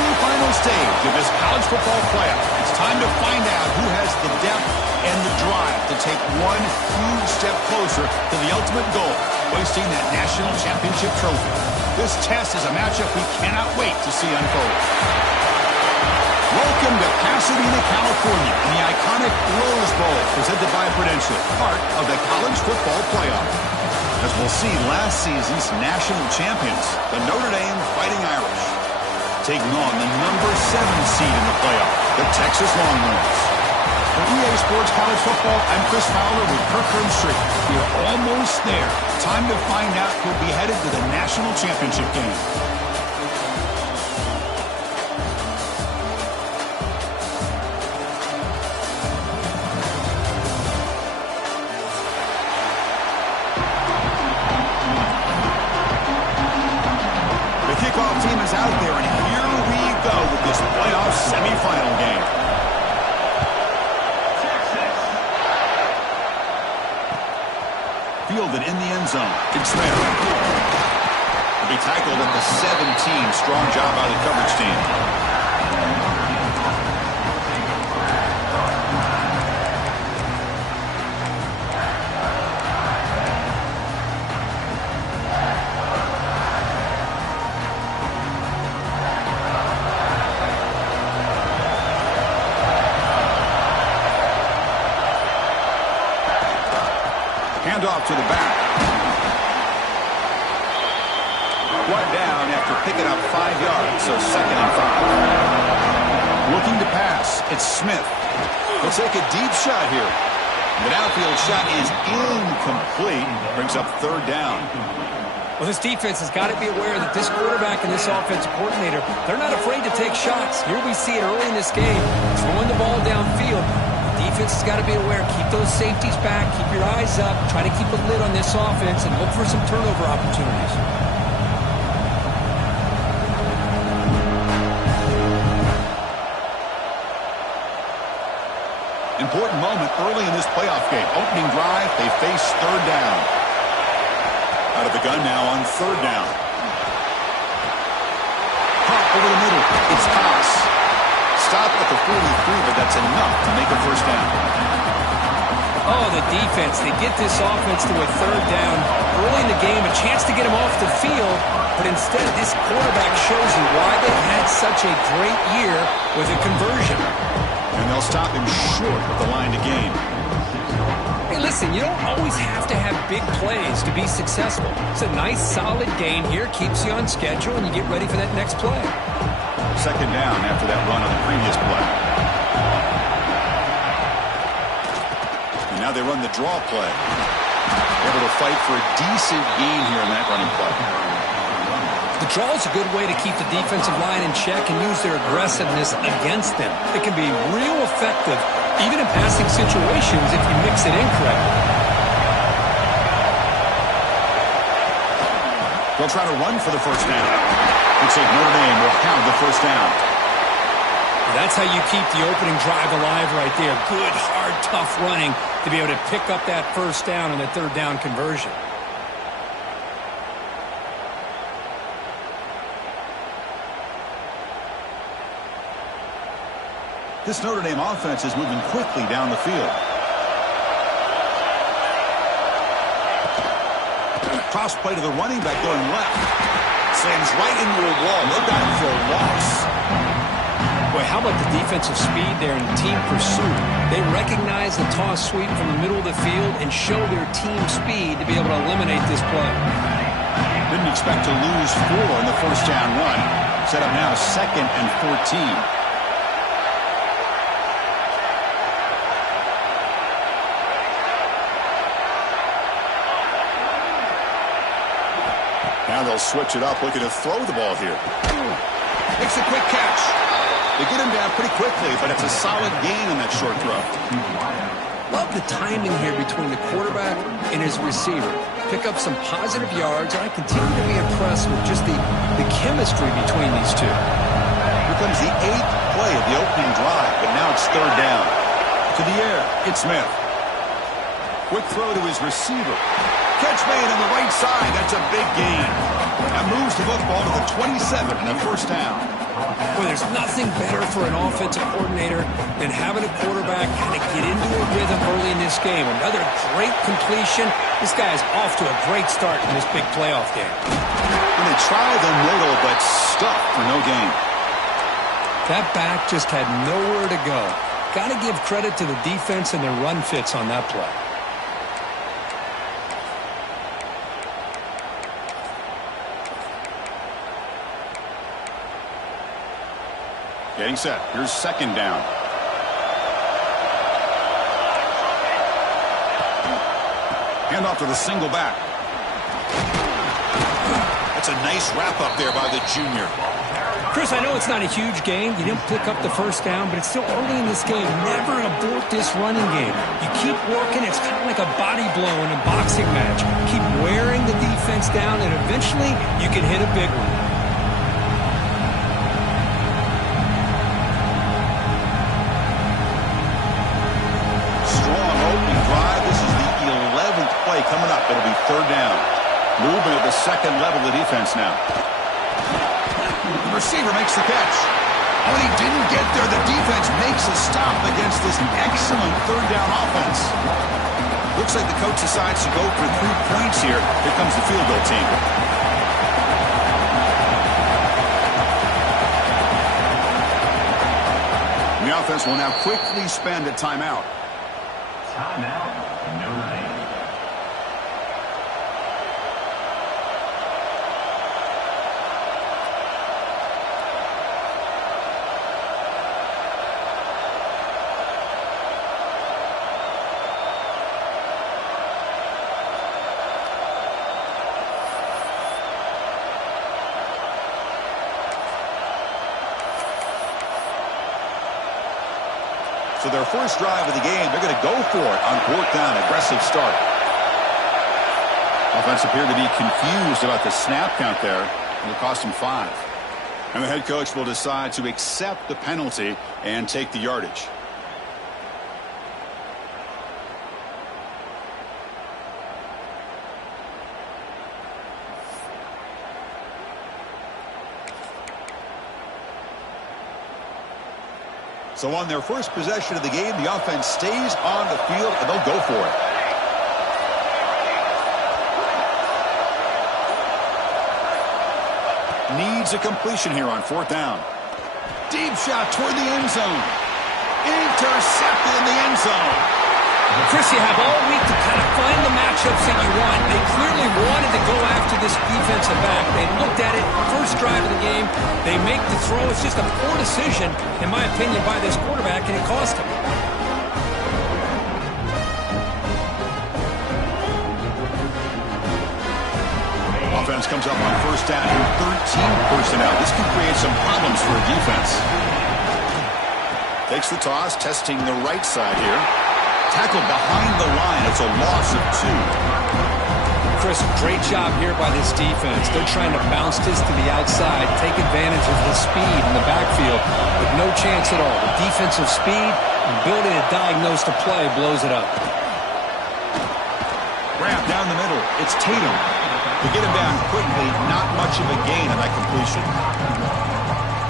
semifinal stage of this college football playoff. It's time to find out who has the depth and the drive to take one huge step closer to the ultimate goal, hoisting that national championship trophy. This test is a matchup we cannot wait to see unfold. Welcome to Pasadena, California, in the iconic Rose Bowl, presented by Prudential, part of the college football playoff. As we'll see, last season's national champions, the Notre Dame Fighting Irish, taking on the number 7 seed in the playoff, the Texas Longhorns. For EA Sports College Football, I'm Chris Fowler with Kirk Herbstreit. We're almost there. Time to find out who'll be headed to the national championship game. Team is out there, and here we go with this playoff semifinal game. Fielded in the end zone. It's Smith. He'll be tackled at the 17. Strong job by the coverage team. Handoff to the back. One down after picking up 5 yards, so 2nd and 5. Looking to pass. It's Smith. He'll take a deep shot here. The downfield shot is incomplete. Brings up 3rd down. Well, this defense has got to be aware that this quarterback and this offensive coordinator, they're not afraid to take shots. Here we see it early in this game, throwing the ball downfield. Defense has got to be aware. Keep those safeties back. Keep your eyes up. Try to keep a lid on this offense and look for some turnover opportunities. Important moment early in this playoff game. Opening drive, they face 3rd down. Out of the gun now on 3rd down. Pop over the middle. It's Toss. Stop at the 43, but that's enough to make a 1st down. Oh, the defense. They get this offense to a 3rd down early in the game, a chance to get him off the field, but instead this quarterback shows you why they had such a great year with a conversion. And they'll stop him short of the line to gain. Hey, listen, you don't always have to have big plays to be successful. It's a nice, solid gain here, keeps you on schedule, and you get ready for that next play. 2nd down after that run on the previous play. And now they run the draw play. Able to fight for a decent gain here in that running play. The draw is a good way to keep the defensive line in check and use their aggressiveness against them. It can be real effective, even in passing situations, if you mix it in correctly. They'll try to run for the 1st down. Looks like Notre Dame will have the 1st down. That's how you keep the opening drive alive right there. Good, hard, tough running to be able to pick up that 1st down and that 3rd down conversion. This Notre Dame offense is moving quickly down the field. Cross play to the running back going left. Slams right into a wall. They've got him for a loss. Boy, how about the defensive speed there in team pursuit? They recognize the toss sweep from the middle of the field and show their team speed to be able to eliminate this play. Didn't expect to lose 4 in the 1st down run. Set up now 2nd and 14. Now they'll switch it up, looking to throw the ball here. Makes a quick catch. They get him down pretty quickly, but it's a solid gain on that short throw. Love the timing here between the quarterback and his receiver. Pick up some positive yards, and I continue to be impressed with just the chemistry between these two. Here comes the 8th play of the opening drive, but now it's 3rd down. To the air, it's Smith. Quick throw to his receiver. Catch made on the right side. That's a big gain. That moves the football to the 27 and a 1st down. Boy, there's nothing better for an offensive coordinator than having a quarterback kind of get into a rhythm early in this game. Another great completion. This guy is off to a great start in this big playoff game. And they tried the middle, but stuck for no gain. That back just had nowhere to go. Got to give credit to the defense and their run fits on that play. Getting set. Here's second down. Hand off to the single back. That's a nice wrap up there by the junior. Chris, I know it's not a huge gain. You didn't pick up the first down, but it's still early in this game. Never abort this running game. You keep working. It's kind of like a body blow in a boxing match. Keep wearing the defense down, and eventually you can hit a big one. Coming up, it'll be third down. Moving at the second level of the defense now. The receiver makes the catch. When he didn't get there, the defense makes a stop against this excellent third down offense. Looks like the coach decides to go for 3 points here. Here comes the field goal team. The offense will now quickly spend a timeout. Timeout, Notre Dame. So their first drive of the game, they're going to go for it on fourth down. Aggressive start. Offense appeared to be confused about the snap count there. It'll cost them 5. And the head coach will decide to accept the penalty and take the yardage. So on their first possession of the game, the offense stays on the field, and they'll go for it. Needs a completion here on fourth down. Deep shot toward the end zone. Intercepted in the end zone. Chris, you have all week to kind of find the matchups that you want. They clearly wanted to go after this defensive back. They looked at it, first drive of the game. They make the throw. It's just a poor decision, in my opinion, by this quarterback, and it cost him. Offense comes up on first down here, 13 personnel. This can create some problems for a defense. Takes the toss, testing the right side here. Tackled behind the line. It's a loss of 2. Chris, great job here by this defense. They're trying to bounce this to the outside, take advantage of the speed in the backfield, with no chance at all. The defensive speed, ability to diagnose the play, blows it up. Wrap down the middle. It's Tatum. To get him down quickly, not much of a gain on that completion.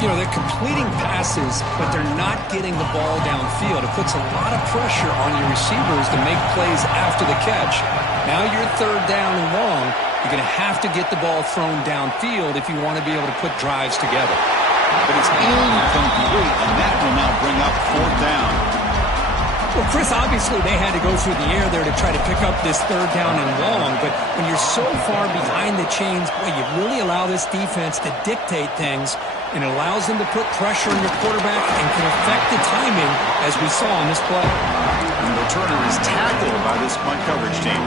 You know, they're completing passes, but they're not getting the ball downfield. It puts a lot of pressure on your receivers to make plays after the catch. Now you're third down and long. You're going to have to get the ball thrown downfield if you want to be able to put drives together. But it's incomplete, and that will now bring up fourth down. Well, Chris, obviously they had to go through the air there to try to pick up this third down and long, but when you're so far behind the chains, boy, you really allow this defense to dictate things, and it allows them to put pressure on your quarterback and can affect the timing, as we saw on this play. And the returner is tackled by this punt coverage team.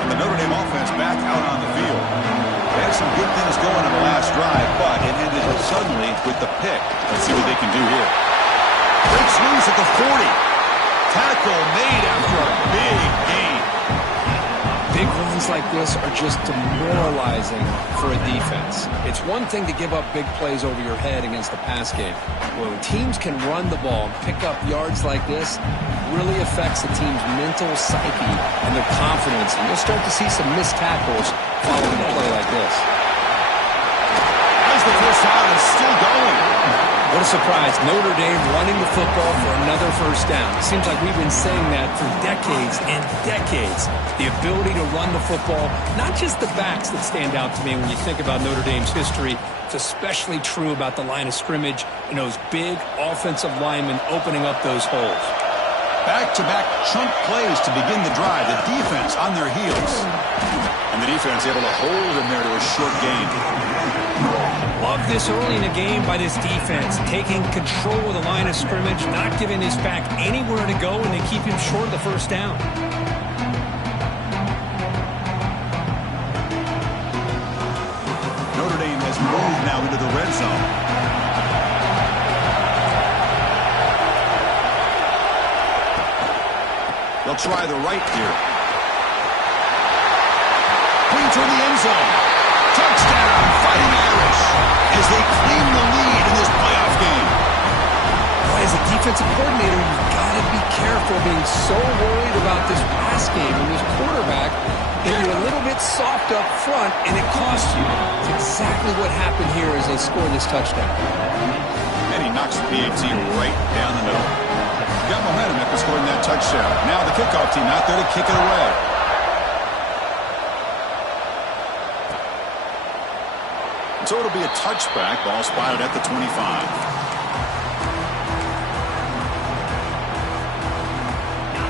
And the Notre Dame offense back out on the field. They had some good things going in the last drive, but it ended suddenly with the pick. Let's see what they can do here. Breaks loose at the 40. Tackle made after a big gain. Big runs like this are just demoralizing for a defense. It's one thing to give up big plays over your head against the pass game. When teams can run the ball and pick up yards like this, it really affects the team's mental psyche and their confidence. And you'll start to see some missed tackles following a play like this. As the first down is still going. What a surprise. Notre Dame running the football for another first down. It seems like we've been saying that for decades and decades. The ability to run the football, not just the backs that stand out to me when you think about Notre Dame's history. It's especially true about the line of scrimmage and those big offensive linemen opening up those holes. Back-to-back chunk plays to begin the drive. The defense on their heels. And the defense able to hold him there to a short gain. Love this early in the game by this defense, taking control of the line of scrimmage, not giving this back anywhere to go, and they keep him short of the first down. Notre Dame has moved now into the red zone. They'll try the right here. Clean toward the end zone. Touchdown, Fighting Irish, as they claim the lead in this playoff game. Boy, as a defensive coordinator, you've got to be careful being so worried about this pass game and this quarterback that you're a little bit soft up front, and it costs you. It's exactly what happened here as they score this touchdown. And he knocks the PAT right down the middle. Got momentum after scoring that touchdown. Now the kickoff team out there to kick it away. So it'll be a touchback. Ball spotted at the 25.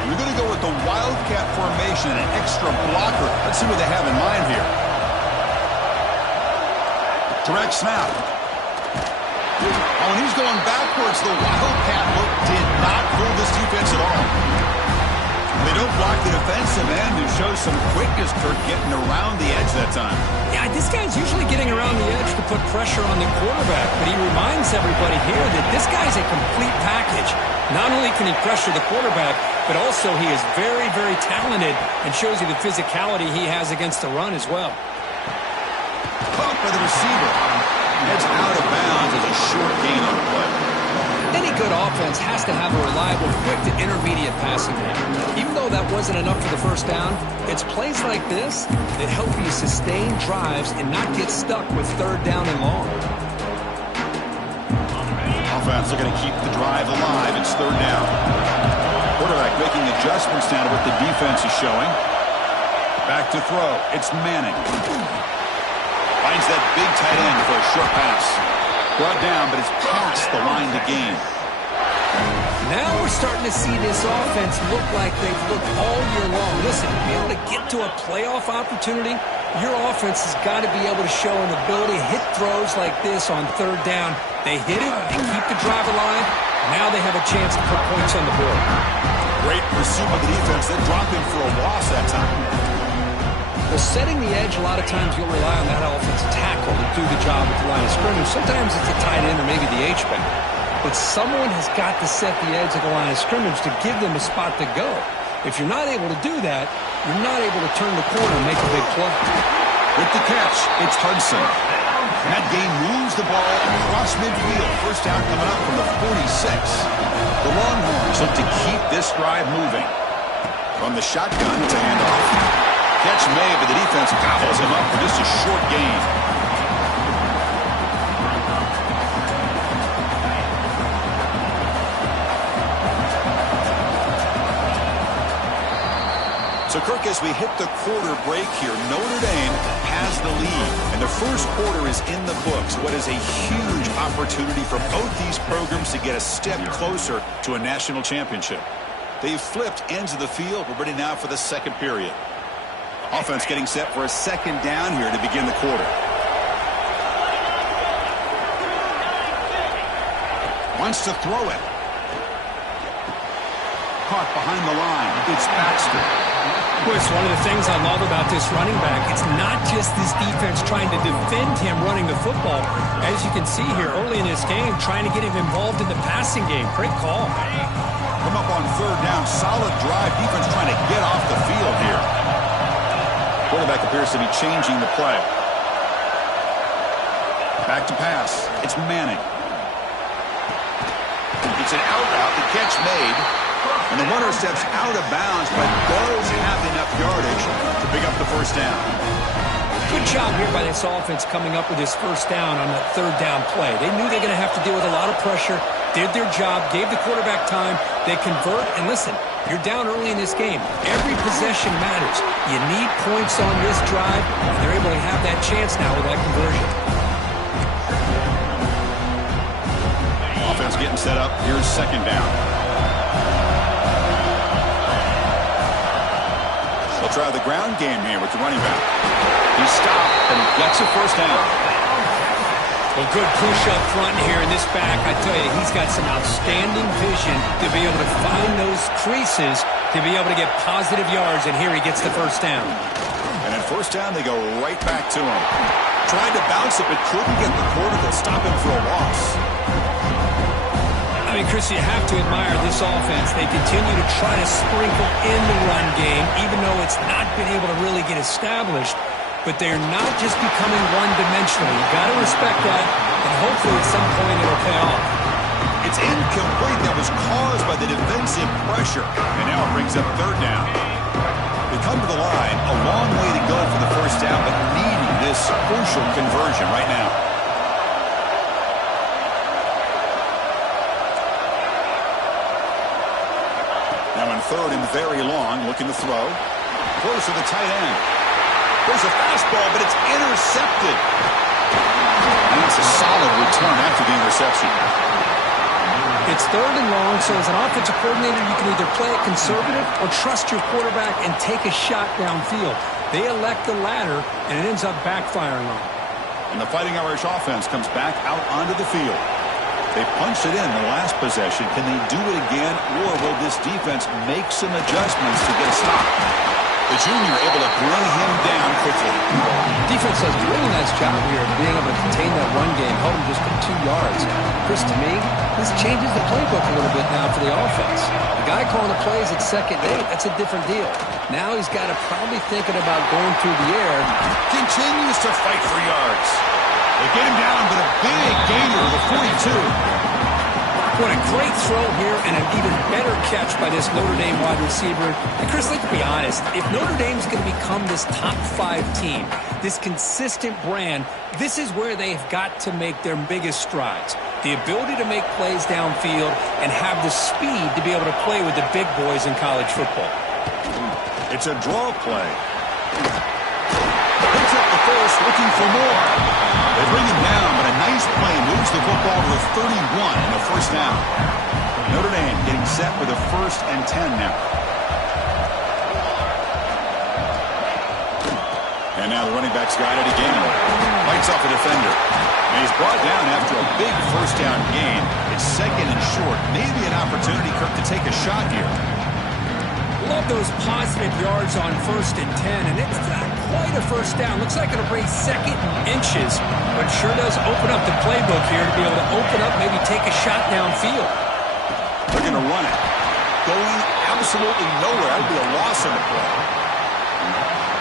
We're going to go with the Wildcat formation and an extra blocker. Let's see what they have in mind here. Direct snap. Oh, and he's going backwards. The Wildcat look did not fool this defense at all. They don't block the defensive end, who shows some quickness, Kirk, getting around the edge that time. Yeah, this guy's usually getting around the edge to put pressure on the quarterback, but he reminds everybody here that this guy's a complete package. Not only can he pressure the quarterback, but also he is very, very talented and shows you the physicality he has against the run as well. Caught by the receiver. Heads out of bounds as a short gain on the play. Any good offense has to have a reliable, quick to intermediate passing game. Even though that wasn't enough for the first down, it's plays like this that help you sustain drives and not get stuck with third down and long. Offense looking to keep the drive alive. It's third down. Quarterback making adjustments now to what the defense is showing. Back to throw. It's Manning. Finds that big tight end for a short pass. Brought down, but it's past the line to gain. Now we're starting to see this offense look like they've looked all year long. Listen, to be able to get to a playoff opportunity, your offense has got to be able to show an ability to hit throws like this on third down. They hit it, they keep the drive alive. Now they have a chance to put points on the board. Great pursuit by the defense, then dropping for a loss that time. Well, setting the edge, a lot of times you'll rely on that offensive tackle to do the job at the line of scrimmage. Sometimes it's a tight end or maybe the H-back. But someone has got to set the edge of the line of scrimmage to give them a spot to go. If you're not able to do that, you're not able to turn the corner and make a big play. With the catch, it's Hudson. That game moves the ball across midfield. First down coming up from the 46. The Longhorns look to keep this drive moving. From the shotgun, it's a handoff. Catch made, but the defense gobbles him up for just a short gain. So, Kirk, as we hit the quarter break here, Notre Dame has the lead, and the first quarter is in the books. What is a huge opportunity for both these programs to get a step closer to a national championship. They've flipped ends of the field. We're ready now for the second period. Offense getting set for a second down here to begin the quarter. Wants to throw it. Caught behind the line. It's Baxter. Well, it's one of the things I love about this running back. It's not just this defense trying to defend him running the football. As you can see here early in this game, trying to get him involved in the passing game. Great call. Come up on third down. Solid drive. Defense trying to get off the field here. quarterback appears to be changing the play. Back to pass. It's Manning. It's an out route. The catch made. And the runner steps out of bounds, but does have enough yardage to pick up the first down. Good job here by this offense coming up with this first down on that third down play. They knew they were going to have to deal with a lot of pressure, did their job, gave the quarterback time. They convert, and listen, you're down early in this game. Every possession matters. You need points on this drive, and they're able to have that chance now with that conversion. Offense getting set up. Here's second down. They'll try the ground game here with the running back. He stopped and gets a first down. Well, good push up front here in this back. I tell you, he's got some outstanding vision to be able to find those creases, to be able to get positive yards, and here he gets the first down. And at first down, they go right back to him. Tried to bounce it, but couldn't get the quarter to stop him for a loss. I mean, Chris, you have to admire this offense. They continue to try to sprinkle in the run game, even though it's not been able to really get established. But they're not just becoming one-dimensional. You've got to respect that, and hopefully at some point it'll pay off. It's incomplete. That was caused by the defensive pressure. And now it brings up third down. They come to the line, a long way to go for the first down, but needing this crucial conversion right now. Now in third and very long, looking to throw. Close to the tight end. There's a fastball, but it's intercepted. And it's a solid return after the interception. It's third and long, so as an offensive coordinator, you can either play it conservative or trust your quarterback and take a shot downfield. They elect the latter, and it ends up backfiring on them. And the Fighting Irish offense comes back out onto the field. They punched it in the last possession. Can they do it again, or will this defense make some adjustments to get a stop? The junior able to bring him down quickly. Defense does a really nice job here of being able to contain that run game, held him just for 2 yards. Chris, to me, this changes the playbook a little bit now for the offense. The guy calling the plays at second and 8, that's a different deal. Now he's got to probably thinking about going through the air. Continues to fight for yards. They get him down, but a big gainer to the 42. What a great throw here and an even better catch by this Notre Dame wide receiver. And Chris, let's be honest, if Notre Dame's going to become this top 5 team, this consistent brand, this is where they've got to make their biggest strides. The ability to make plays downfield and have the speed to be able to play with the big boys in college football. It's a draw play. Picks up the first, looking for more. They bring him down, but a nice play moves the football to the 31 and a first down. Notre Dame getting set with a 1st and 10 now. And now the running back's got it again. Bites off a defender. And he's brought down after a big first down gain. It's 2nd and short. Maybe an opportunity, Kirk, to take a shot here. Love those positive yards on 1st and 10, and it's not quite a first down. Looks like it'll bring 2nd and inches, but sure does open up the playbook here to be able to open up, maybe take a shot downfield. They're going to run it. Going absolutely nowhere. That would be a loss on the play.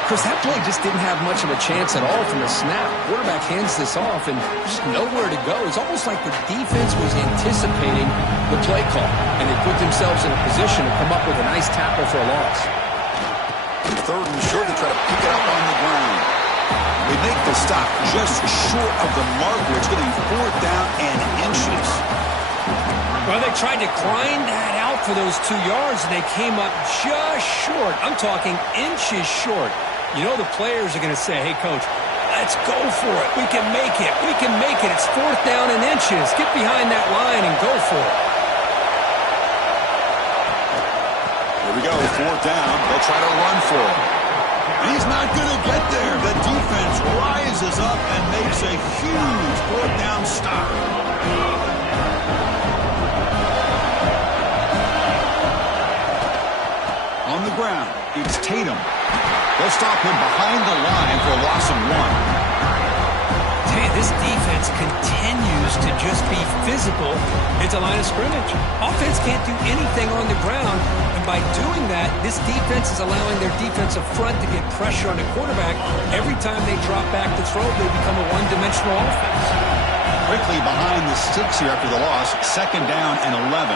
Chris, that play just didn't have much of a chance at all from the snap. Quarterback hands this off, and just nowhere to go. It's almost like the defense was anticipating the play call, and they put themselves in a position to come up with a nice tackle for a loss. 3rd and short to try to pick it up on the ground. They make the stop just short of the marker. It's going to be 4th down and inches. Well, they tried to grind that out for those 2 yards, and they came up just short. I'm talking inches short. You know the players are going to say, hey, Coach, let's go for it. We can make it. We can make it. It's 4th down and inches. Get behind that line and go for it. Here we go, 4th down. They'll try to run for it. And he's not going to get there. The defense rises up and makes a huge 4th down stop. On the ground, it's Tatum. They'll stop him behind the line for a loss of 1. Hey, this defense continues to just be physical at the line of scrimmage. Offense can't do anything on the ground. And And by doing that, this defense is allowing their defensive front to get pressure on the quarterback. Every time they drop back to throw, they become a one-dimensional offense. Quickly behind the sticks here after the loss. 2nd down and 11.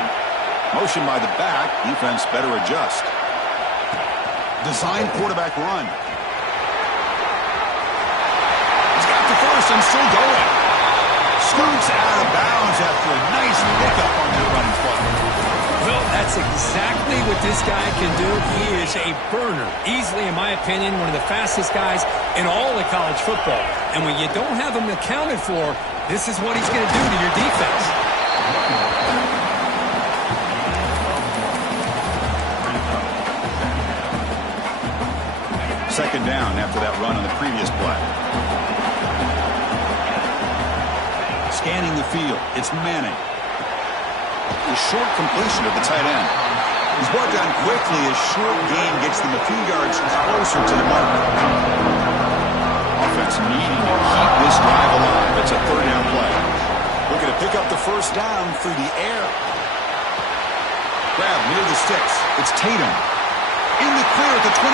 Motion by the back. Defense better adjust. Design quarterback run. He's got the first and still going. Scoots out of bounds after a nice pickup on that running play. Well, that's exactly what this guy can do. He is a burner. Easily, in my opinion, one of the fastest guys in all of college football. And when you don't have him accounted for, this is what he's going to do to your defense. 2nd down after that run on the previous play. Scanning the field. It's Manning. A short completion of the tight end. He's brought down quickly as short gain gets them a few yards closer to the mark. Offense needing to keep this drive alive. It's a 3rd down play. Looking to pick up the 1st down through the air. Grab near the sticks. It's Tatum. In the clear at the 25.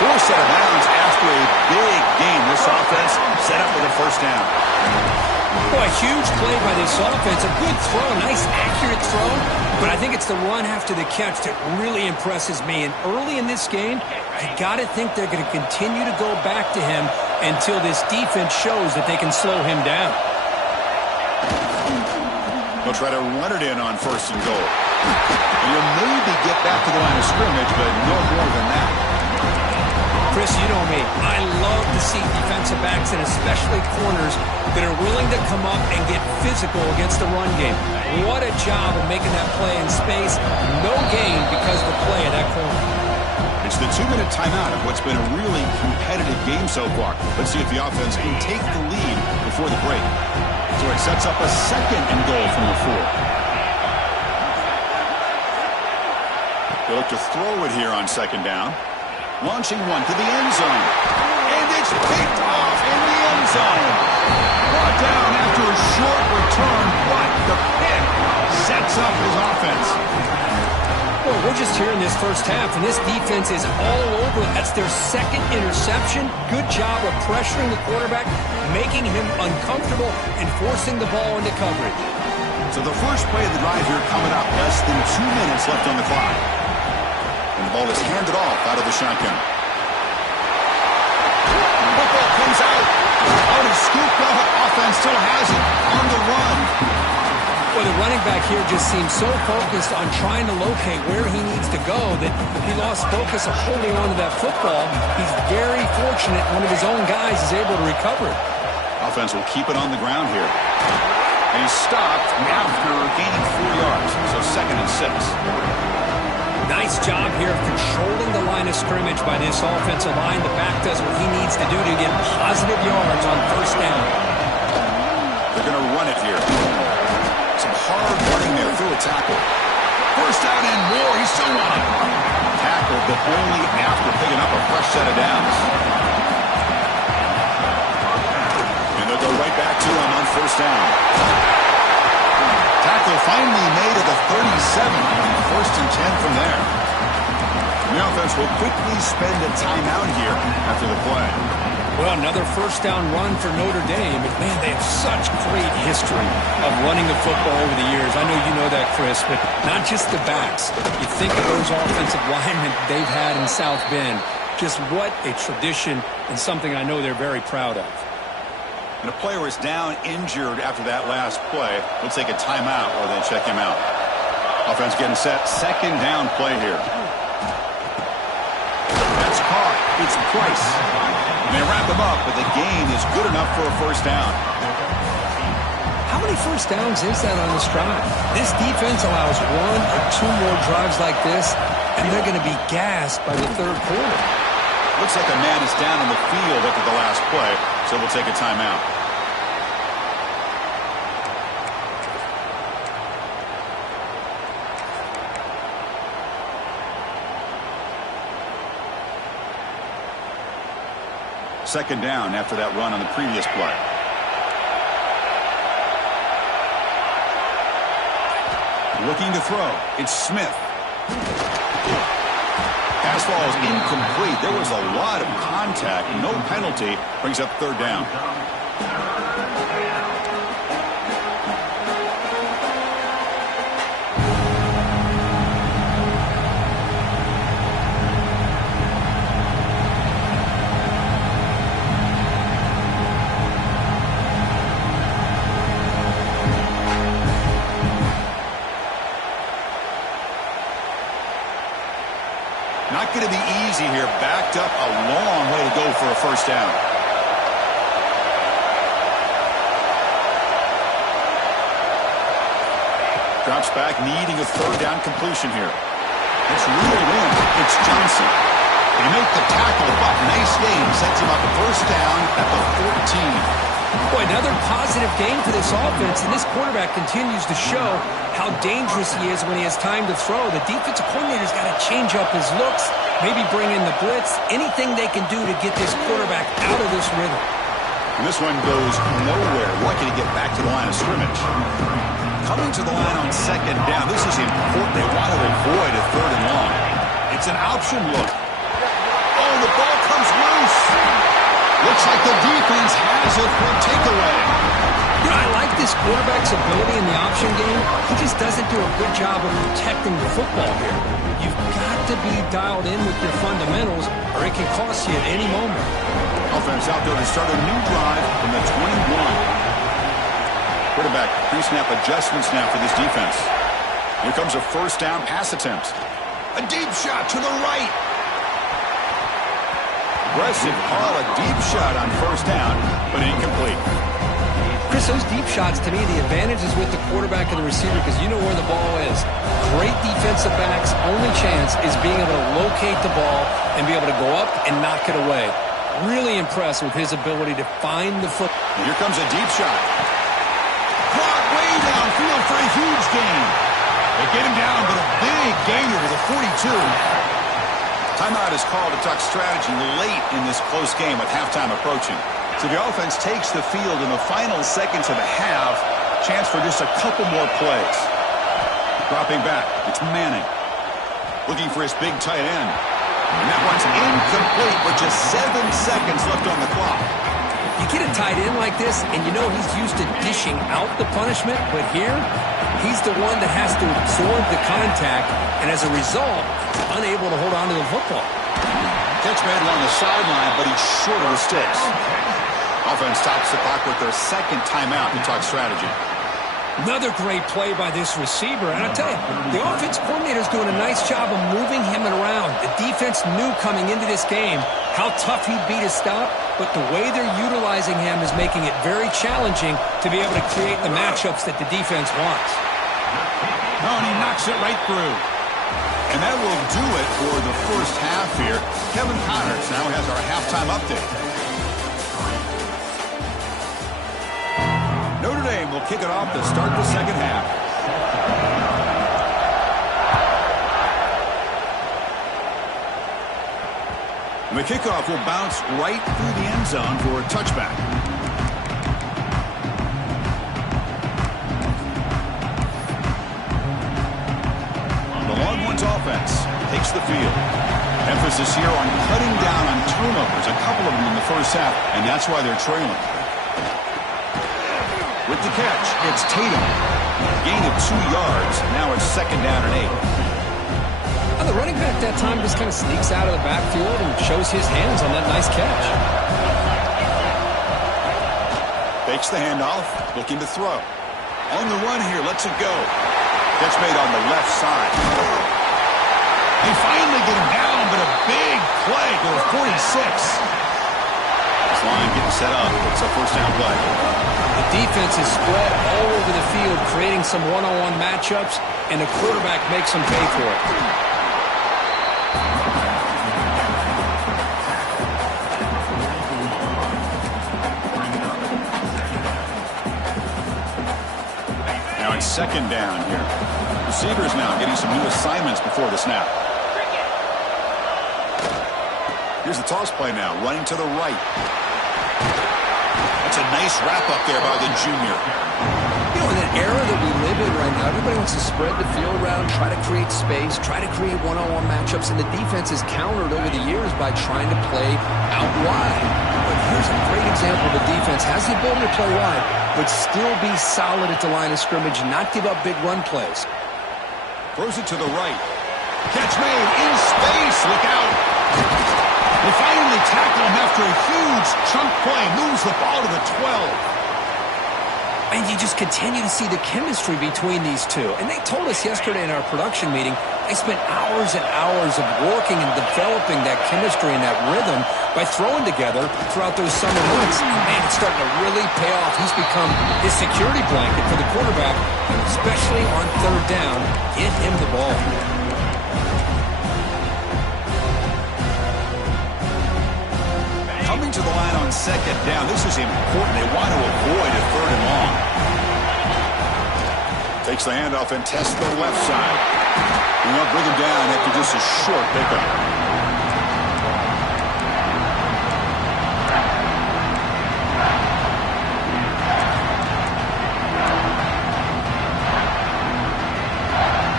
Forced out of bounds after a big gain. This offense set up for the 1st down. Boy, a huge play by this offense. A good throw, nice accurate throw. But I think it's the run after the catch that really impresses me. And early in this game, you got to think they're going to continue to go back to him until this defense shows that they can slow him down. They'll try to run it in on 1st and goal. And you'll maybe get back to the line of scrimmage, but no more than that. Chris, you know me. I love to see defensive backs and especially corners that are willing to come up and get physical against the run game. What a job of making that play in space. No gain because of the play of that corner. It's the 2-minute timeout of what's been a really competitive game so far. Let's see if the offense can take the lead before the break. So it sets up a 2nd and goal from the 4. They look to throw it here on 2nd down. Launching one to the end zone. And it's picked off in the end zone. Brought down after a short return, but the pick sets up his offense. Well, we're just here in this 1st half, and this defense is all over. That's their 2nd interception. Good job of pressuring the quarterback, making him uncomfortable, and forcing the ball into coverage. So the first play of the drive here coming up. Less than 2 minutes left on the clock. And the ball is handed off out of the shotgun. Football comes out. Oh, he scooped up. Offense still has it on the run. Well, the running back here just seems so focused on trying to locate where he needs to go that he lost focus of holding on to that football. He's very fortunate one of his own guys is able to recover it. Offense will keep it on the ground here. And he's stopped after gaining 4 yards. So 2nd and 6. Nice job here of controlling the line of scrimmage by this offensive line. The back does what he needs to do to get positive yards on 1st down. They're going to run it here. Some hard running there through a tackle. 1st down and more. He's still running. Tackled, but only after picking up a fresh set of downs. And they'll go right back to him on 1st down. Tackle finally made at the 37. 1st and 10 from there. The offense will quickly spend a timeout here after the play. Well, another 1st down run for Notre Dame. But, man, they have such great history of running the football over the years. I know you know that, Chris, but not just the backs. You think of those offensive linemen they've had in South Bend. Just what a tradition and something I know they're very proud of. And a player is down injured after that last play. We'll take a timeout or then check him out. Offense getting set. 2nd down play here. That's caught. It's Price. And they wrap him up, but the gain is good enough for a 1st down. How many 1st downs is that on this drive? This defense allows 1 or 2 more drives like this, and they're going to be gassed by the 3rd quarter. Looks like a man is down on the field after the last play, so we'll take a timeout. Second down after that run on the previous play. Looking to throw. It's Smith. Pass ball is incomplete. There was a lot of contact. No penalty. Brings up third down. Not going to be easy here. Backed up a long way to go for a first down. Drops back, needing a third down completion here. It's reeled in. It's Johnson. They make the tackle, but nice game. Sets him up a first down at the 14. Boy, another positive game for this offense, and this quarterback continues to show how dangerous he is when he has time to throw. The defensive coordinator's got to change up his looks, maybe bring in the blitz, anything they can do to get this quarterback out of this rhythm. And this one goes nowhere. Lucky to get back to the line of scrimmage. Coming to the line on second down, this is important. They want to avoid a third and long. It's an option look. Oh, the ball comes loose. Looks like the defense has it for a takeaway. You know, I like this quarterback's ability in the option game. He just doesn't do a good job of protecting the football here. You've got to be dialed in with your fundamentals, or it can cost you at any moment. Offense out there to start a new drive from the 21. Quarterback pre-snap adjustments now for this defense. Here comes a first down pass attempt. A deep shot to the right. Aggressive call, a deep shot on first down, but incomplete. Chris, those deep shots, to me, the advantage is with the quarterback and the receiver because you know where the ball is. Great defensive backs' only chance is being able to locate the ball and be able to go up and knock it away. Really impressed with his ability to find the foot. Here comes a deep shot. Caught way downfield for a huge gain. They get him down, but a big gainer to the 42. Timeout is called to talk strategy late in this close game with halftime approaching. So the offense takes the field in the final seconds of the half. Chance for just a couple more plays. Dropping back, it's Manning. Looking for his big tight end. And that one's incomplete with just 7 seconds left on the clock. You get a tight end like this, and you know he's used to dishing out the punishment, but here, he's the one that has to absorb the contact, and as a result, unable to hold on to the football. Catch made along the sideline, but he's short of the sticks. Offense stops the clock with their second timeout to talk strategy. Another great play by this receiver, and I tell you, the offense coordinator is doing a nice job of moving him around. The defense knew coming into this game how tough he'd be to stop, but the way they're utilizing him is making it very challenging to be able to create the matchups that the defense wants. Oh, and he knocks it right through. And that will do it for the first half here. Kevin Connors now has our halftime update. Notre Dame will kick it off to start the second half. And the kickoff will bounce right through the end zone for a touchback. The Longhorns offense takes the field. Emphasis here on cutting down on turnovers, a couple of them in the first half, and that's why they're trailing. With the catch, it's Tatum. Gain of 2 yards. Now it's second down and 8. The running back that time just kind of sneaks out of the backfield and shows his hands on that nice catch. Fakes the handoff, looking to throw. On the run here, lets it go. Catch made on the left side. They finally get him down, but a big play for a 46. This line getting set up. It's a first down play. The defense is spread all over the field, creating some one-on-one matchups, and the quarterback makes them pay for it. Now it's second down here. Receivers now getting some new assignments before the snap. Here's the toss play now, running to the right. That's a nice wrap up there by the junior. You know, in that era that we live in right now, Everybody wants to spread the field around, try to create space, try to create one-on-one matchups, and the defense has countered over the years by trying to play out wide. But here's a great example of a defense has the ability to play wide, but still be solid at the line of scrimmage, not give up big run plays. Throws it to the right. Catch made in space. Look out. They finally tackle him after a huge chunk play. Moves the ball to the 12. And you just continue to see the chemistry between these two. And they told us yesterday in our production meeting, they spent hours and hours of working and developing that chemistry and that rhythm by throwing together throughout those summer months. And man, it's starting to really pay off. He's become his security blanket for the quarterback, and especially on third down, get him the ball. Coming to the line on second down, this is important. They want to avoid a third and long. Takes the handoff and tests the left side. We won't bring him down after just a short pickup.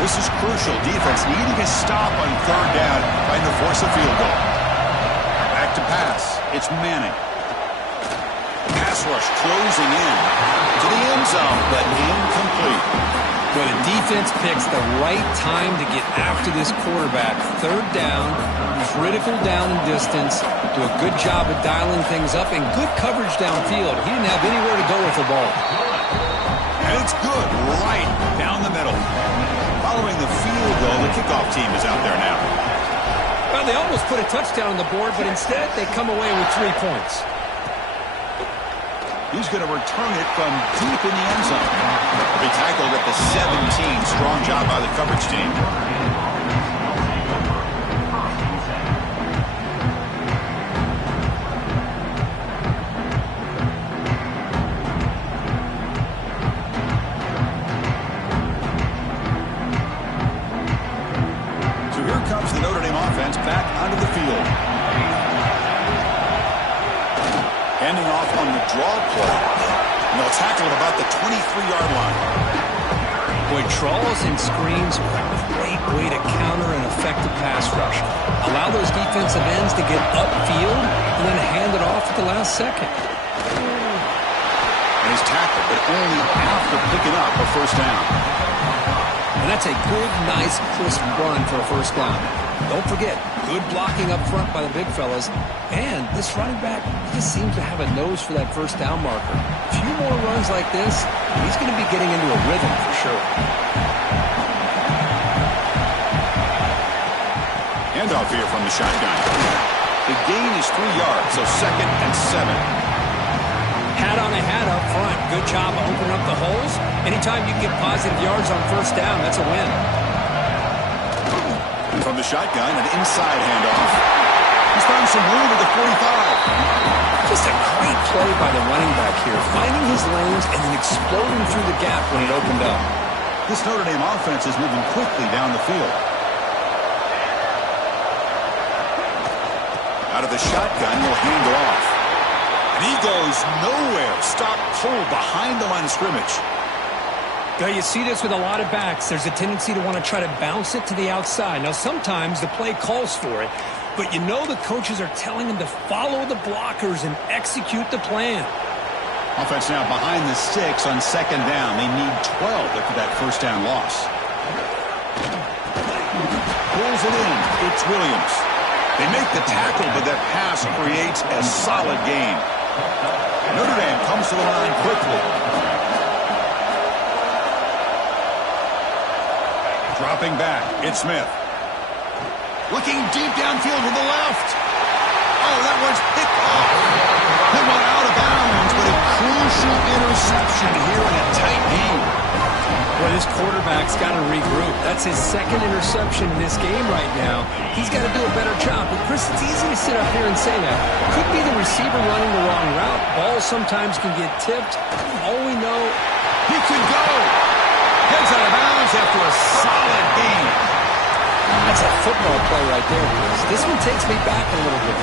This is crucial. Defense needing a stop on third down, trying to force a field goal. Back to pass. It's Manning. Pass rush closing in to the end zone, but incomplete. When a defense picks the right time to get after this quarterback, third down, critical down and distance, do a good job of dialing things up, and good coverage downfield. He didn't have anywhere to go with the ball. And it's good right down the middle. Following the field goal, the kickoff team is out there now. Well, they almost put a touchdown on the board, but instead they come away with 3 points. He's going to return it from deep in the end zone. They tackled at the 17. Strong job by the coverage team. So here comes the Notre Dame offense back onto the field. Handing off on the draw play. And they'll tackle at about the 23-yard line. Boy, draws and screens are a great way to counter an effective pass rush. Allow those defensive ends to get upfield and then hand it off at the last second. And he's tackled, but only after picking up a first down. And that's a good, nice, crisp run for a first down. Don't forget, good blocking up front by the big fellas. And this running back just seems to have a nose for that first down marker. A few more runs like this, he's going to be getting into a rhythm for sure. Handoff here from the shotgun. The gain is 3 yards, so 2nd and 7. Hat on a hat up front. Good job of opening up the holes. Anytime you get positive yards on first down, that's a win. From the shotgun, an inside handoff. He's found some room at the 45. Just a great play by the running back here, finding his lanes and then exploding through the gap when it opened up. This Notre Dame offense is moving quickly down the field. Out of the shotgun, he'll hand it off. And he goes nowhere. Stop cold behind the line of scrimmage. Now, you see this with a lot of backs. There's a tendency to want to try to bounce it to the outside. Now, sometimes the play calls for it, but you know the coaches are telling them to follow the blockers and execute the plan. Offense now behind the 6 on 2nd down. They need 12 after that first down loss. Pulls it in. It's Williams. They make the tackle, but that pass creates a solid gain. Notre Dame comes to the line quickly. Dropping back, it's Smith. Looking deep downfield to the left. Oh, that one's picked off. That one out of bounds, but a crucial interception here in a tight game. Well, this quarterback's got to regroup. That's his 2nd interception in this game right now. He's got to do a better job. But, Chris, it's easy to sit up here and say that. Could be the receiver running the wrong route. Balls sometimes can get tipped. All we know, he can go. Heads out of bounds after a solid gain. That's a football play right there, Chris. This one takes me back a little bit.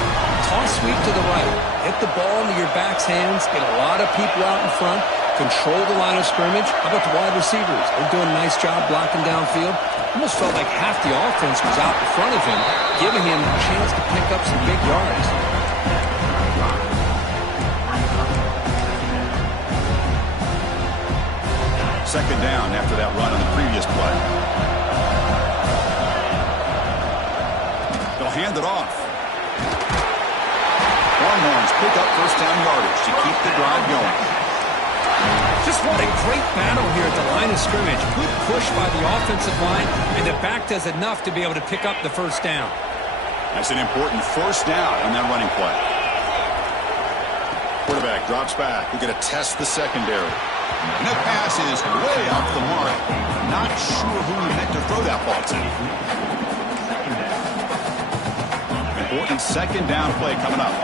Toss sweep to the right. Hit the ball into your back's hands. Get a lot of people out in front. control the line of scrimmage. How about the wide receivers? They're doing a nice job blocking downfield. Almost felt like half the offense was out in front of him, giving him a chance to pick up some big yards. Second down after that run on the previous play. They'll hand it off. Longhorns pick up first down yardage to keep the drive going. Just what a great battle here at the line of scrimmage. Good push by the offensive line, and the back does enough to be able to pick up the first down. That's an important first down on that running play. Quarterback drops back. We're going to test the secondary. And that pass is way off the mark. Not sure who he meant to throw that ball to. Important second down play coming up.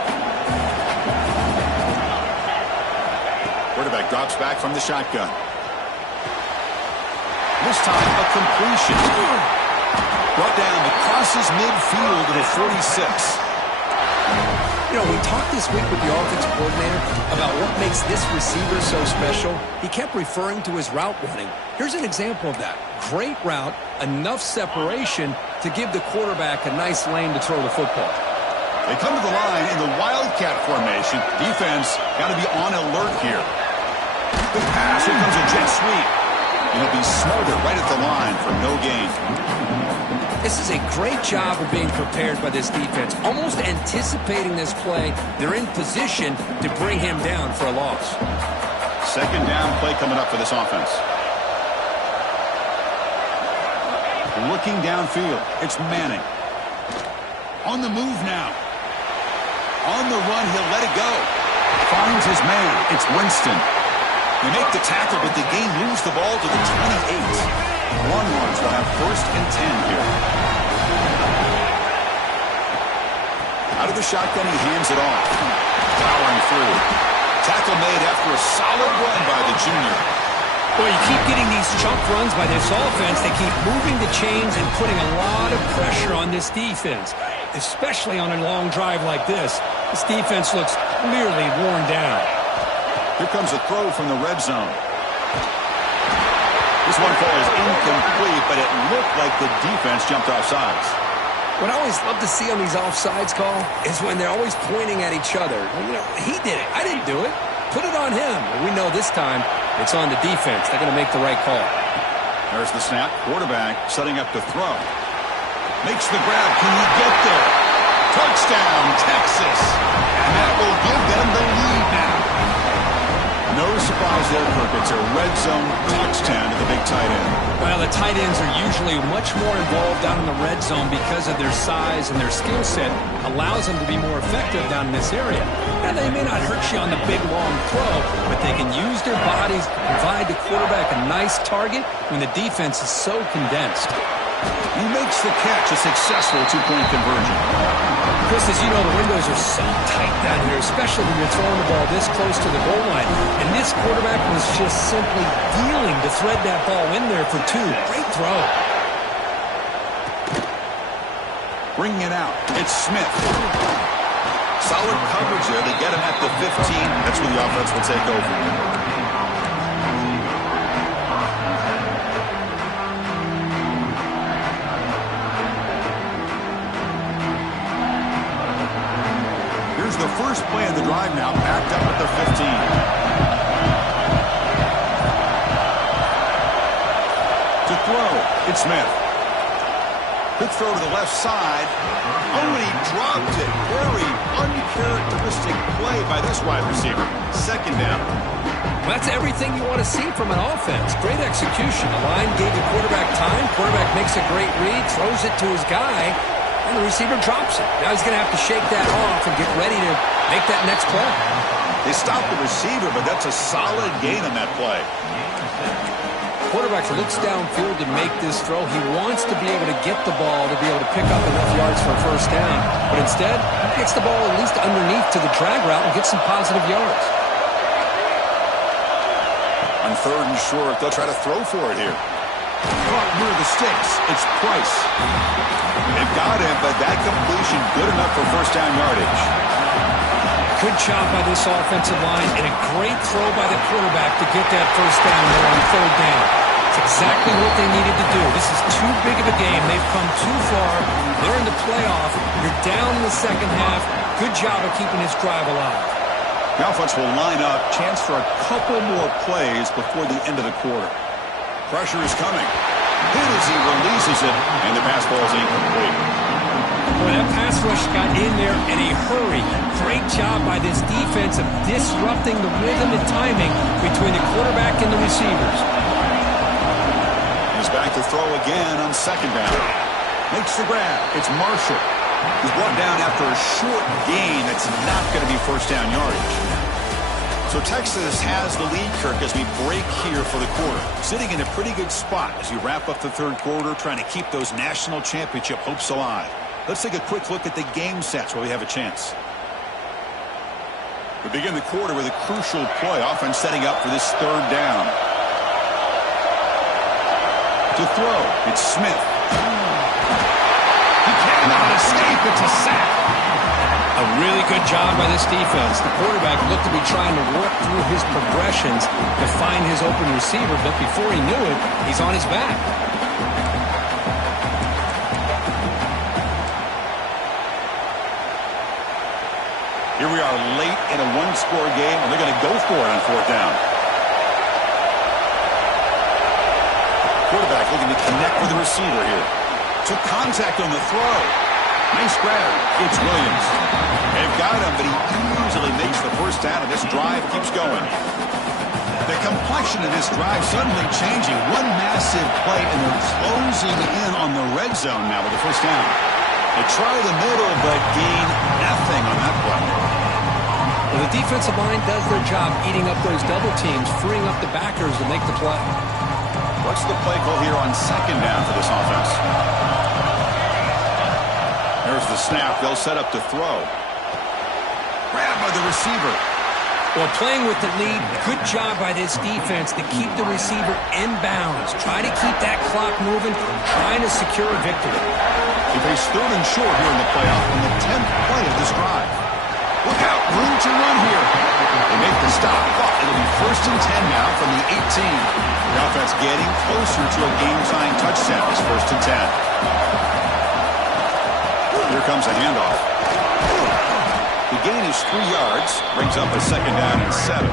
Quarterback drops back from the shotgun. This time a completion. Brought down across midfield at a 46. You know, we talked this week with the offensive coordinator about what makes this receiver so special. He kept referring to his route running. Here's an example of that. Great route, enough separation to give the quarterback a nice lane to throw the football. They come to the line in the Wildcat formation. Defense got to be on alert here. Good pass. Here comes a jet sweep. And he'll be smothered right at the line for no gain. This is a great job of being prepared by this defense. Almost anticipating this play, they're in position to bring him down for a loss. Second down play coming up for this offense. Looking downfield, it's Manning. On the move now. On the run, he'll let it go. Finds his man. It's Winston. They make the tackle, but the game moves the ball to the 28. Longhorns will have first and 10 here. Out of the shotgun, he hands it off. Powering through. Tackle made after a solid run by the junior. Well, you keep getting these chunk runs by this offense. They keep moving the chains and putting a lot of pressure on this defense, especially on a long drive like this. This defense looks clearly worn down. Here comes a throw from the red zone. This one call is incomplete, but it looked like the defense jumped off sides. What I always love to see on these offsides call is when they're always pointing at each other. You know, he did it. I didn't do it. Put it on him. We know this time it's on the defense. They're going to make the right call. There's the snap. Quarterback setting up to throw. Makes the grab. Can he get there? Touchdown, Texas. And that will give them the lead now. No surprise there, Kirk. It's a red zone touchdown to the big tight end. Well, the tight ends are usually much more involved down in the red zone because of their size and their skill set allows them to be more effective down in this area. And they may not hurt you on the big, long throw, but they can use their bodies to provide the quarterback a nice target when the defense is so condensed. He makes the catch, a successful two-point conversion. Chris, as you know, the windows are so tight down here, especially when you're throwing the ball this close to the goal line. And this quarterback was just simply dealing to thread that ball in there for two. Great throw. Bringing it out. It's Smith. Solid coverage there. They get him at the 15. That's where the offense will take over. The first play of the drive now, backed up at the 15. To throw, it's Smith. Quick throw to the left side. Oh, and he dropped it. Very uncharacteristic play by this wide receiver. Second down. Well, that's everything you want to see from an offense. Great execution. The line gave the quarterback time. Quarterback makes a great read, throws it to his guy. And the receiver drops it. Now he's going to have to shake that off and get ready to make that next play. They stopped the receiver, but that's a solid gain on that play. Quarterback looks downfield to make this throw. He wants to be able to get the ball to be able to pick up enough yards for a first down. But instead, he gets the ball at least underneath to the drag route and gets some positive yards. On third and short, they'll try to throw for it here. Caught near the sticks. It's Price. They've got him, but that completion good enough for first down yardage. Good job by this offensive line and a great throw by the quarterback to get that first down there on third down. It's exactly what they needed to do. This is too big of a game. They've come too far. They're in the playoff. You're down in the second half. Good job of keeping this drive alive. The offense will line up. Chance for a couple more plays before the end of the quarter. Pressure is coming. Hit as he releases it, and the pass ball is incomplete. Boy, that pass rush got in there in a hurry. Great job by this defense of disrupting the rhythm and timing between the quarterback and the receivers. He's back to throw again on second down. Makes the grab. It's Marshall. He's brought down after a short gain that's not going to be first down yardage. So Texas has the lead, Kirk, as we break here for the quarter. Sitting in a pretty good spot as we wrap up the third quarter, trying to keep those national championship hopes alive. Let's take a quick look at the game sets where we have a chance. We begin the quarter with a crucial play, offense setting up for this third down. To throw, it's Smith. He cannot escape. It's a sack. A really good job by this defense. The quarterback looked to be trying to work through his progressions to find his open receiver, but before he knew it, he's on his back. Here we are late in a one-score game, and they're going to go for it on fourth down. Quarterback looking to connect with the receiver here. Took contact on the throw. Nice grab. It's Williams. They've got him, but he easily makes the first down, and this drive keeps going. The complexion of this drive suddenly changing. One massive play, and they're closing in on the red zone now with the first down. They try the middle, but gain nothing on that play. Well, the defensive line does their job eating up those double teams, freeing up the backers to make the play. What's the play call here on second down for this offense? There's the snap. They'll set up to throw. Grab by the receiver. Well, playing with the lead, good job by this defense to keep the receiver in bounds. Try to keep that clock moving, trying to secure a victory. He faced third and short here in the playoff on the 10th play of this drive. Look out, room to run here. They make the stop, but it'll be first and 10 now from the 18. The offense getting closer to a game-tying touchdown. It's first and 10. Here comes a handoff. The gain is 3 yards, brings up a second down and 7.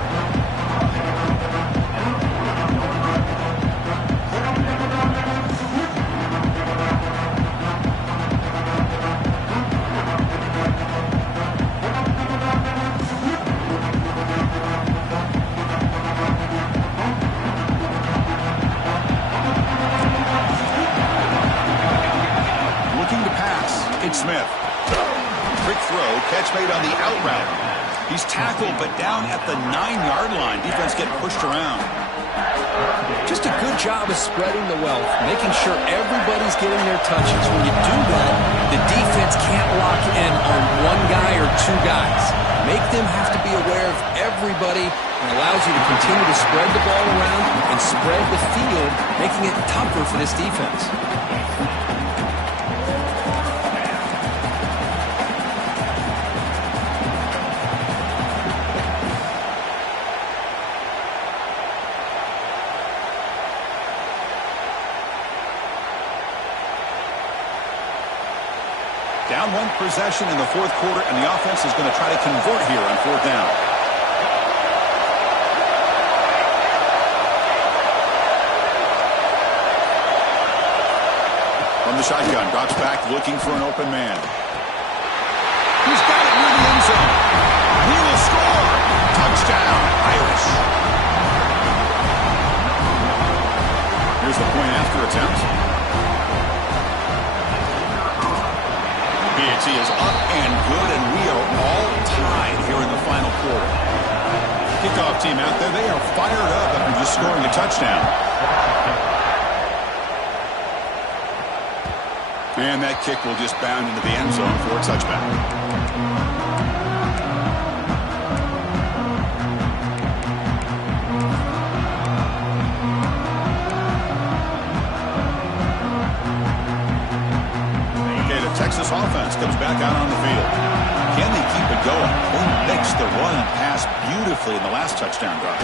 Smith. Quick throw, catch made on the out route. He's tackled, but down at the 9-yard line. Defense getting pushed around. Just a good job of spreading the wealth, making sure everybody's getting their touches. When you do that, the defense can't lock in on one guy or two guys. Make them have to be aware of everybody, and allows you to continue to spread the ball around and spread the field, making it tougher for this defense. Down one possession in the fourth quarter, and the offense is going to try to convert here on fourth down. From the shotgun, drops back looking for an open man. He's got it near the end zone. He will score. Touchdown, Irish. Here's the point after attempt. He is up and good, and we are all tied here in the final quarter. Kickoff team out there, they are fired up after just scoring a touchdown. And that kick will just bound into the end zone for a touchback. Texas offense comes back out on the field. Can they keep it going? They mixed the run and pass beautifully in the last touchdown drive.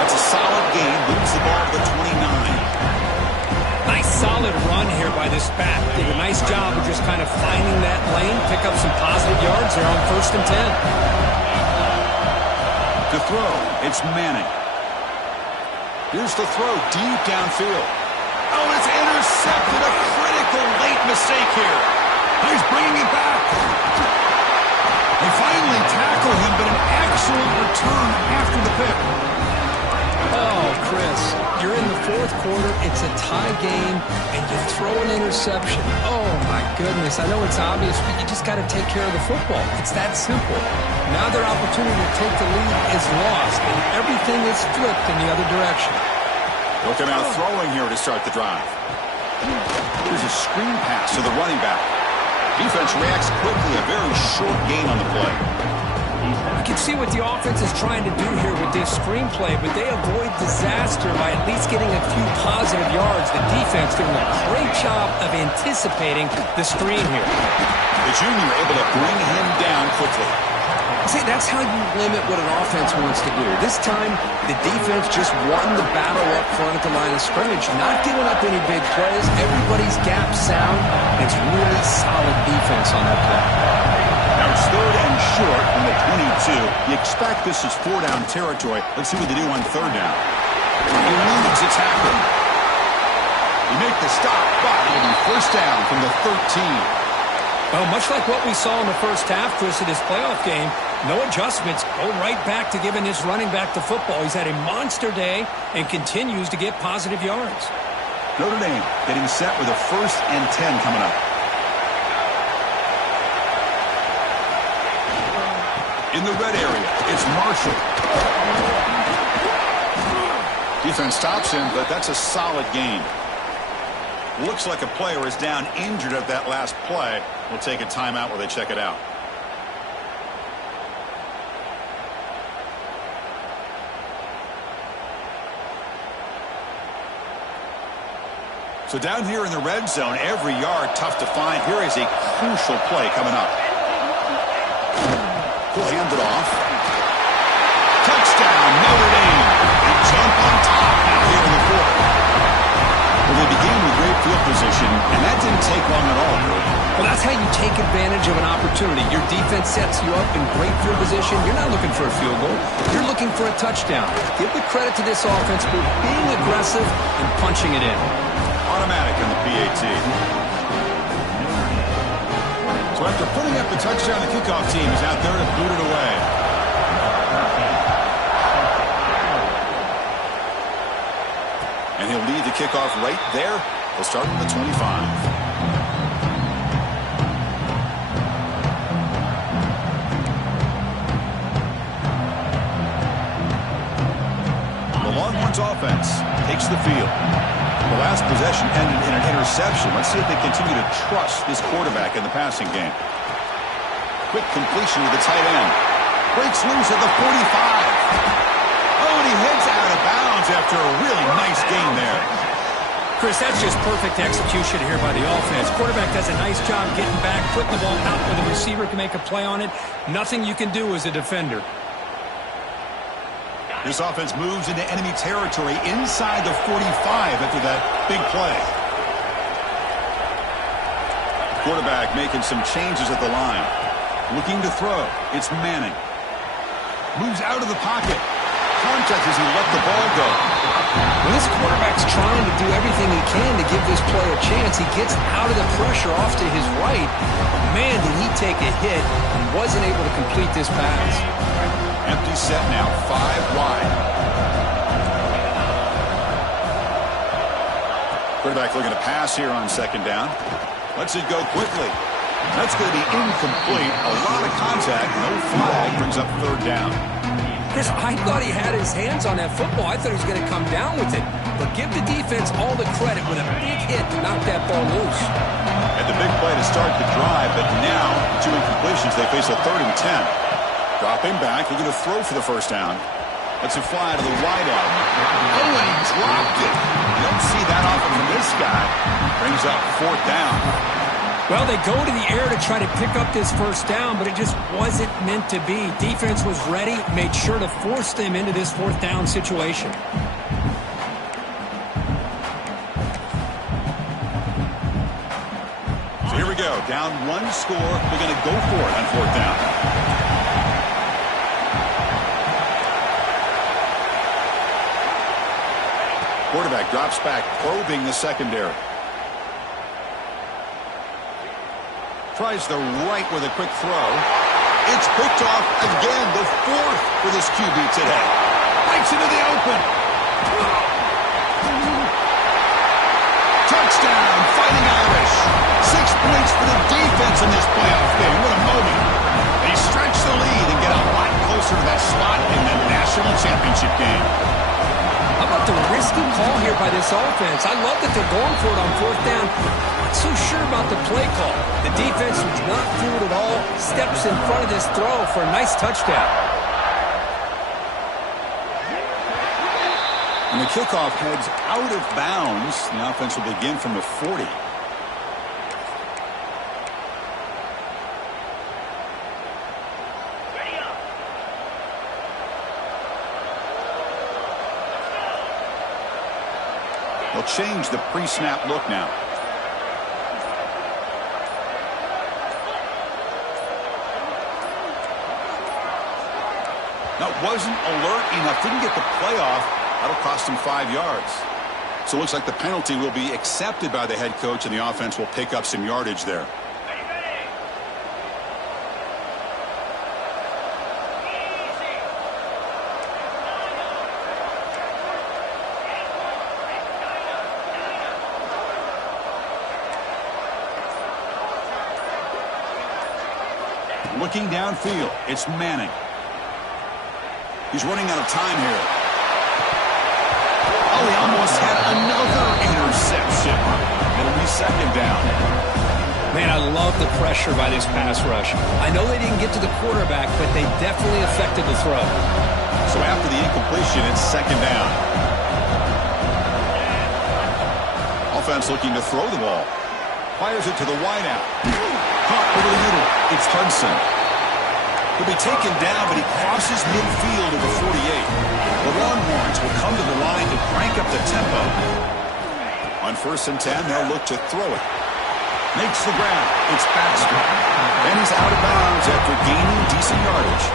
That's a solid gain. Moves the ball to the 29. Nice solid run here by this back. Did a nice job of just kind of finding that lane, pick up some positive yards there on 1st and 10. To throw, it's Manning. Here's the throw deep downfield. Oh, it's intercepted. A critical late mistake here. He's bringing it back. They finally tackle him, but an excellent return after the pick. Oh, Chris, you're in the 4th quarter. It's a tie game, and you throw an interception. Oh, my goodness. I know it's obvious, but you just got to take care of the football. It's that simple. Now their opportunity to take the lead is lost, and everything is flipped in the other direction. They'll come out throwing here to start the drive. Here's a screen pass to the running back. Defense reacts quickly. A very short gain on the play. You can see what the offense is trying to do here with this screenplay, but they avoid disaster by at least getting a few positive yards. The defense doing a great job of anticipating the screen here. The junior able to bring him down quickly. See, that's how you limit what an offense wants to do. This time, the defense just won the battle up front at the line of scrimmage, not giving up any big plays. Everybody's gap sound, and it's really solid defense on that play. Now it's 3rd and short from the 22. You expect this is 4-down territory. Let's see what they do on 3rd down. He eludes a tackle. You make the stop, but it'll be 1st down from the 13. Well, much like what we saw in the first half, Chris, of this playoff game, no adjustments. Go right back to giving his running back the football. He's had a monster day and continues to get positive yards. Notre Dame getting set with a 1st and 10 coming up. In the red area, it's Marshall. Defense stops him, but that's a solid gain. Looks like a player is down injured at that last play. We'll take a timeout while they check it out. So down here in the red zone, every yard tough to find. Here is a crucial play coming up. He'll hand it off. Touchdown, Notre Dame. They jump on top out here in the 4th. Well, they began with great field position, and that didn't take long at all. Well, that's how you take advantage of an opportunity. Your defense sets you up in great field position. You're not looking for a field goal. You're looking for a touchdown. Give the credit to this offense for being aggressive and punching it in. Automatic on the PAT. So after putting up the touchdown, the kickoff team is out there to boot it away. And he'll lead the kickoff right there. They'll start from the 25. The Longhorns offense takes the field. The last possession ended in an interception. Let's see if they continue to trust this quarterback in the passing game. Quick completion to the tight end. Breaks loose at the 45. Oh, and he heads out of bounds after a really nice game there. Chris, that's just perfect execution here by the offense. Quarterback does a nice job getting back, putting the ball out where the receiver can make a play on it. Nothing you can do as a defender. This offense moves into enemy territory inside the 45 after that big play. Quarterback making some changes at the line. Looking to throw. It's Manning. Moves out of the pocket. Contact as he let the ball go. When this quarterback's trying to do everything he can to give this play a chance, he gets out of the pressure off to his right. Man, did he take a hit and wasn't able to complete this pass. Empty set now, 5 wide. Quarterback looking to pass here on 2nd down. Lets it go quickly. That's going to be incomplete. A lot of contact, no flag, brings up 3rd down. Chris, I thought he had his hands on that football. I thought he was going to come down with it. But give the defense all the credit with a big hit to knock that ball loose. And the big play to start the drive, but now 2 incompletions. They face a 3rd and 10. Dropping back, looking to throw for the 1st down. Lets it fly to the wideout. Oh, and he dropped it. You don't see that often from this guy. Brings up 4th down. Well, they go to the air to try to pick up this first down, but it just wasn't meant to be. Defense was ready, made sure to force them into this fourth down situation. So here we go. Down one score. They're going to go for it on fourth down. Quarterback drops back, probing the secondary. Tries the right with a quick throw. It's picked off again, the fourth for this QB today. Breaks into the open. Touchdown, Fighting Irish. 6 points for the defense in this playoff game. What a moment. They stretch the lead and get a lot closer to that slot in the national championship game. How about the risky call here by this offense? I love that they're going for it on fourth down. Not so sure about the play call. The defense was not fooled at all. Steps in front of this throw for a nice touchdown. And the kickoff heads out of bounds. The offense will begin from the 40. They'll change the pre-snap look now. That wasn't alert enough. Didn't get the play off. That'll cost him 5 yards. So it looks like the penalty will be accepted by the head coach, and the offense will pick up some yardage there. Looking downfield, it's Manning. He's running out of time here. Oh, he almost had another interception. It'll be second down. Man, I love the pressure by this pass rush. I know they didn't get to the quarterback, but they definitely affected the throw. So after the incompletion, it's second down. Offense looking to throw the ball. Fires it to the wideout. Caught over the middle. It's Hudson. He'll be taken down, but he crosses midfield at the 48. The Longhorns will come to the line to crank up the tempo. On 1st and 10, they'll look to throw it. Makes the ground. It's Baxter. And he's out of bounds after gaining decent yardage.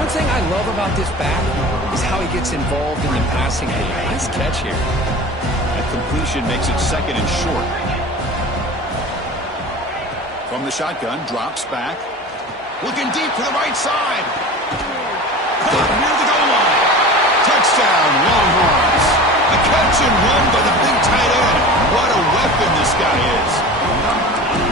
One thing I love about this back is how he gets involved in the passing game. Nice catch here. That completion makes it second and short. From the shotgun, drops back. Looking deep to the right side. Caught near the goal line. Touchdown, Longhorns. A catch and run by the big tight end. What a weapon this guy is.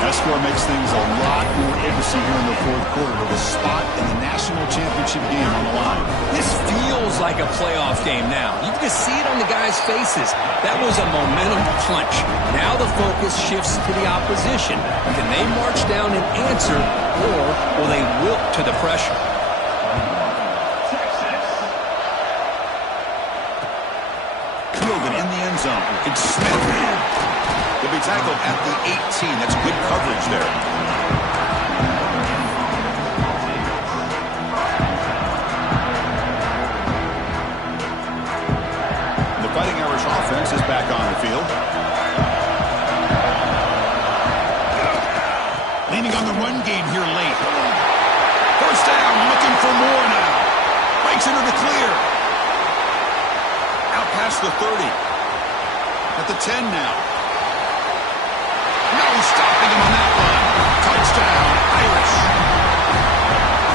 That score makes things a lot more interesting here in the fourth quarter with a spot in the national championship game on the line. This feels like a playoff game now. You can see it on the guys' faces. That was a momentum punch. Now the focus shifts to the opposition. Can they march down and answer, or will they wilt to the pressure? Fielded in the end zone. It's Smith. He'll be tackled at the 18. That's good coverage there. The Fighting Irish offense is back on the field. Leaning on the run game here late. First down, looking for more now. Breaks into the clear. Out past the 30. At the 10 now. No stopping him on that one. Touchdown, Irish.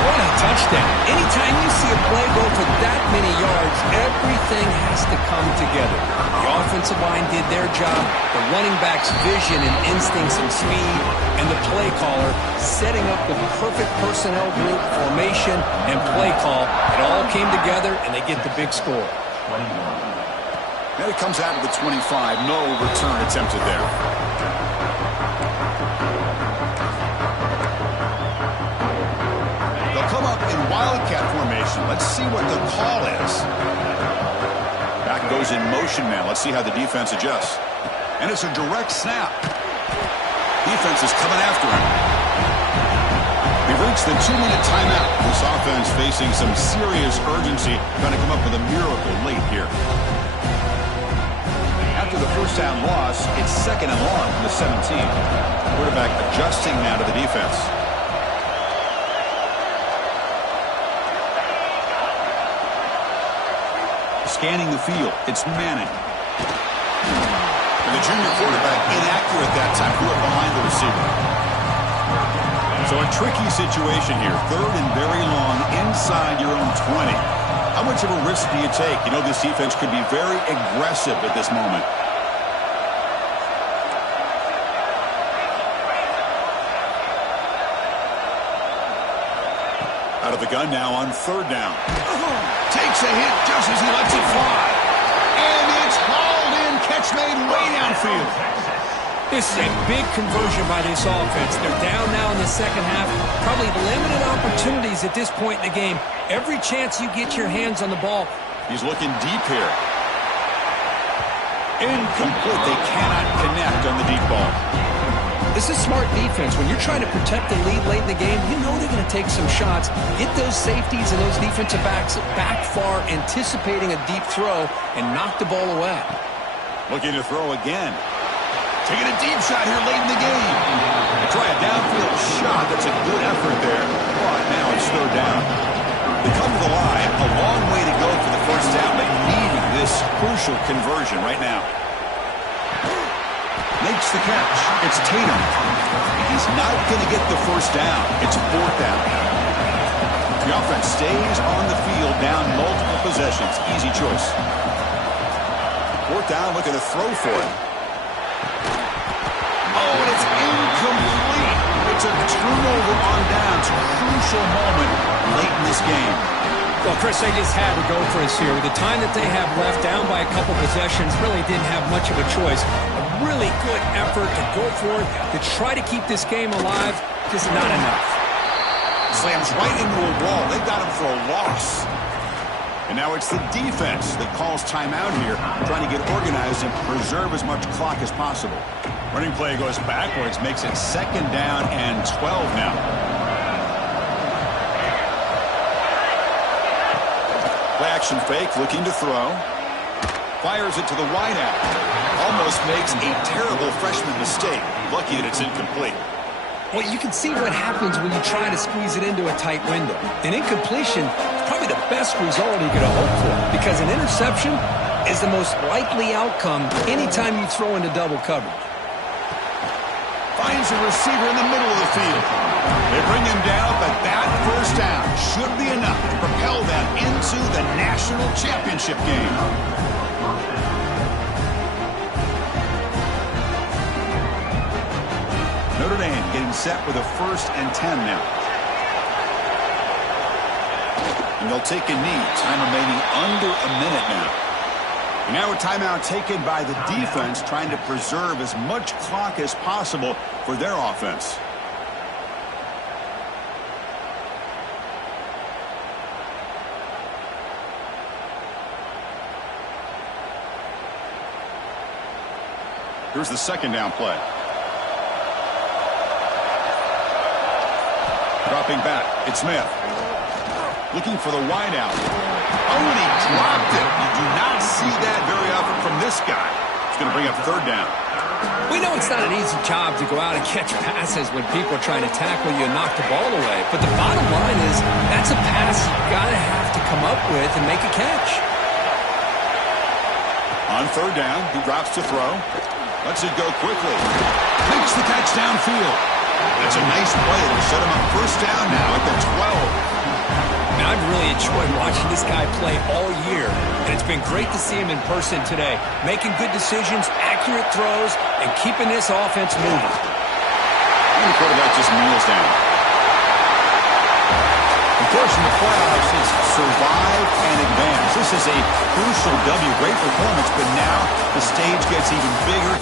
What a touchdown. Anytime you see a play go for that many yards, everything has to come together. The offensive line did their job, the running back's vision and instincts and speed, and the play caller setting up the perfect personnel group, formation, and play call. It all came together, and they get the big score. And it comes out of the 25. No return attempted there. They'll come up in wildcat formation. Let's see what the call is. Back goes in motion now. Let's see how the defense adjusts. And it's a direct snap. Defense is coming after him. We've reached the 2-minute timeout. This offense facing some serious urgency, trying to come up with a miracle late here. After the first down loss, it's 2nd and long from the 17. Quarterback adjusting now to the defense. Scanning the field, it's Manning. And the junior quarterback inaccurate that time, threw it behind the receiver. So a tricky situation here. 3rd and very long inside your own 20. How much of a risk do you take? You know this defense could be very aggressive at this moment. Out of the gun now on 3rd down. Takes a hit just as he lets it fly. And it's hauled in. Catch made way downfield. This is a big conversion by this offense. They're down now in the second half. Probably limited opportunities at this point in the game. Every chance you get your hands on the ball. He's looking deep here. Incomplete. They cannot connect on the deep ball. This is smart defense. When you're trying to protect the lead late in the game, you know they're going to take some shots. Get those safeties and those defensive backs back far, anticipating a deep throw, and knock the ball away. Looking to throw again. Taking a deep shot here late in the game. Try a downfield shot. That's a good effort there. But now it's 3rd down. They come to the line. A long way to go for the first down, but needing this crucial conversion right now. Makes the catch. It's Tatum. He's not going to get the first down. It's 4th down. The offense stays on the field, down multiple possessions. Easy choice. 4th down, looking to throw for it. Oh, and it's incomplete. It's a turnover on downs. Crucial moment late in this game. Well, Chris, they just had to go for us here. With the time that they have left, down by a couple possessions, really didn't have much of a choice. A really good effort to go for it, to try to keep this game alive, just not enough. Slams right into a wall. They got him for a loss. And now it's the defense that calls timeout here, trying to get organized and preserve as much clock as possible. Running play goes backwards, makes it 2nd down and 12 now. Play action fake, looking to throw. Fires it to the wideout. Almost makes a terrible freshman mistake. Lucky that it's incomplete. Well, you can see what happens when you try to squeeze it into a tight window. An incompletion is probably the best result you could hope for, because an interception is the most likely outcome anytime you throw into double coverage. Finds a receiver in the middle of the field. They bring him down, but that first down should be enough to propel them into the national championship game. Notre Dame getting set with a 1st and 10 now. And they'll take a knee. Time remaining under a minute now. And now a timeout taken by the defense, trying to preserve as much clock as possible for their offense. Here's the 2nd down play. Dropping back, it's Smith. Looking for the wideout. Oh, and he dropped it. You do not see that very often from this guy. It's going to bring up 3rd down. We know it's not an easy job to go out and catch passes when people are trying to tackle you and knock the ball away. But the bottom line is that's a pass you've got to have to come up with and make a catch. On 3rd down, he drops to throw. Lets it go quickly. Makes the catch downfield. That's a nice play to set him up 1st down now at the 12. Now, I've really enjoyed watching this guy play all year, and it's been great to see him in person today, making good decisions, accurate throws, and keeping this offense moving. And the quarterback just kneels down. Of course, in the playoffs, it's survive and advance. This is a crucial W. Great performance, but now the stage gets even bigger.